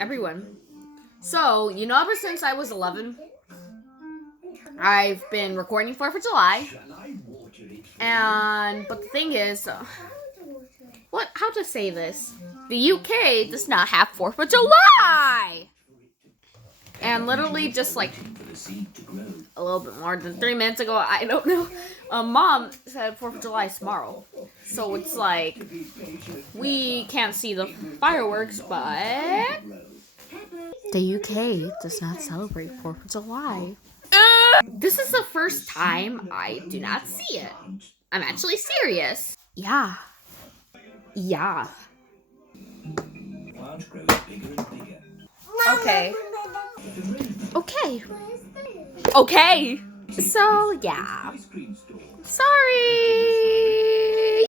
everyone. So, ever since I was 11, I've been recording 4th of July. But the thing is, how to say this? The UK does not have 4th of July! And literally just like a little bit more than 3 minutes ago, I don't know, Mom said 4th of July is tomorrow. So it's like, we can't see the fireworks, but the UK does not celebrate 4th of July. This is the first time I do not see it. I'm actually serious. Yeah. Okay. So, yeah. Sorry.